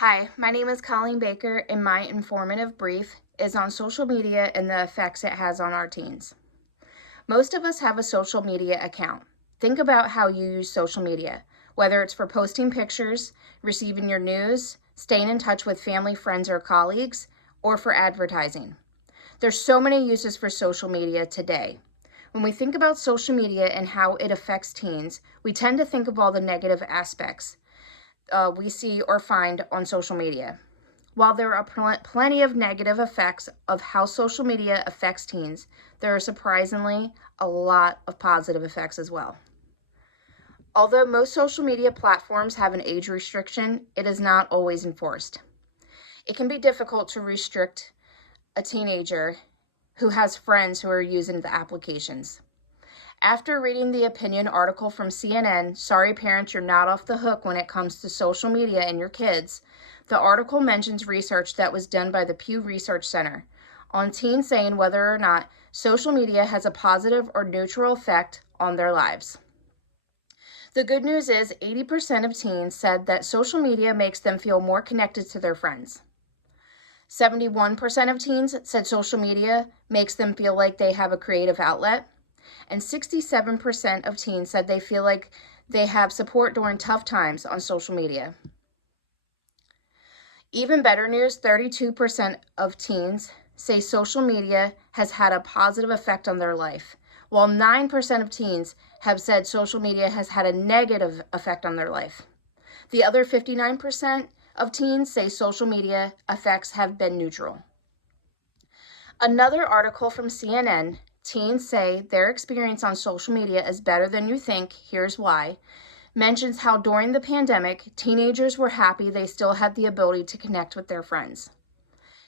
Hi, my name is Colleen Baker, and my informative brief is on social media and the effects it has on our teens. Most of us have a social media account. Think about how you use social media, whether it's for posting pictures, receiving your news, staying in touch with family, friends, or colleagues, or for advertising. There's so many uses for social media today. When we think about social media and how it affects teens, we tend to think of all the negative aspects we see or find on social media. While there are plenty of negative effects of how social media affects teens, there are surprisingly a lot of positive effects as well. Although most social media platforms have an age restriction, it is not always enforced. It can be difficult to restrict a teenager who has friends who are using the applications. After reading the opinion article from CNN, Sorry Parents, You're Not Off the Hook When It Comes to Social Media and Your Kids, the article mentions research that was done by the Pew Research Center on teens saying whether or not social media has a positive or neutral effect on their lives. The good news is 80% of teens said that social media makes them feel more connected to their friends. 71% of teens said social media makes them feel like they have a creative outlet. And 67% of teens said they feel like they have support during tough times on social media. Even better news, 32% of teens say social media has had a positive effect on their life, while 9% of teens have said social media has had a negative effect on their life. The other 59% of teens say social media effects have been neutral. Another article from CNN, Teens Say Their Experience on Social Media is Better Than You Think, Here's Why, mentions how during the pandemic, teenagers were happy they still had the ability to connect with their friends.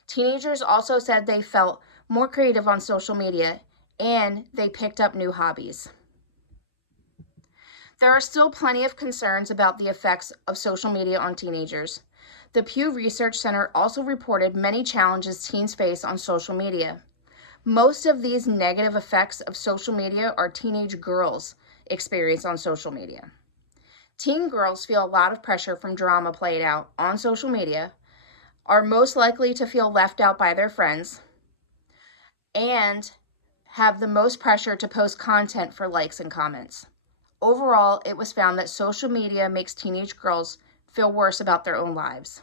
Teenagers also said they felt more creative on social media and they picked up new hobbies. There are still plenty of concerns about the effects of social media on teenagers. The Pew Research Center also reported many challenges teens face on social media. Most of these negative effects of social media are teenage girls experience on social media. Teen girls feel a lot of pressure from drama played out on social media, are most likely to feel left out by their friends, and have the most pressure to post content for likes and comments. Overall, it was found that social media makes teenage girls feel worse about their own lives.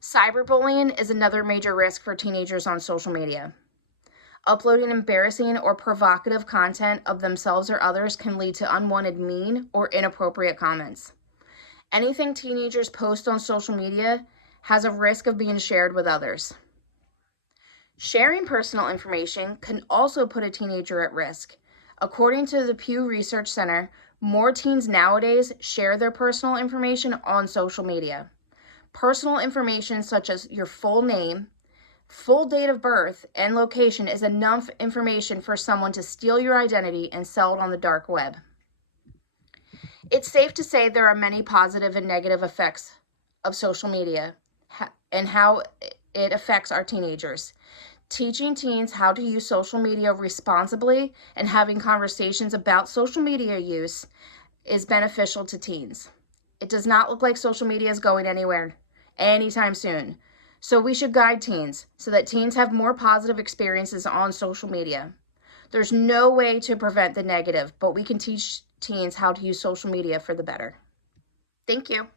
Cyberbullying is another major risk for teenagers on social media. Uploading embarrassing or provocative content of themselves or others can lead to unwanted mean or inappropriate comments. Anything teenagers post on social media has a risk of being shared with others. Sharing personal information can also put a teenager at risk. According to the Pew Research Center, more teens nowadays share their personal information on social media. Personal information such as your full name, full date of birth, and location is enough information for someone to steal your identity and sell it on the dark web. It's safe to say there are many positive and negative effects of social media and how it affects our teenagers. Teaching teens how to use social media responsibly and having conversations about social media use is beneficial to teens. It does not look like social media is going anywhere anytime soon. So we should guide teens so that teens have more positive experiences on social media. There's no way to prevent the negative, but we can teach teens how to use social media for the better. Thank you.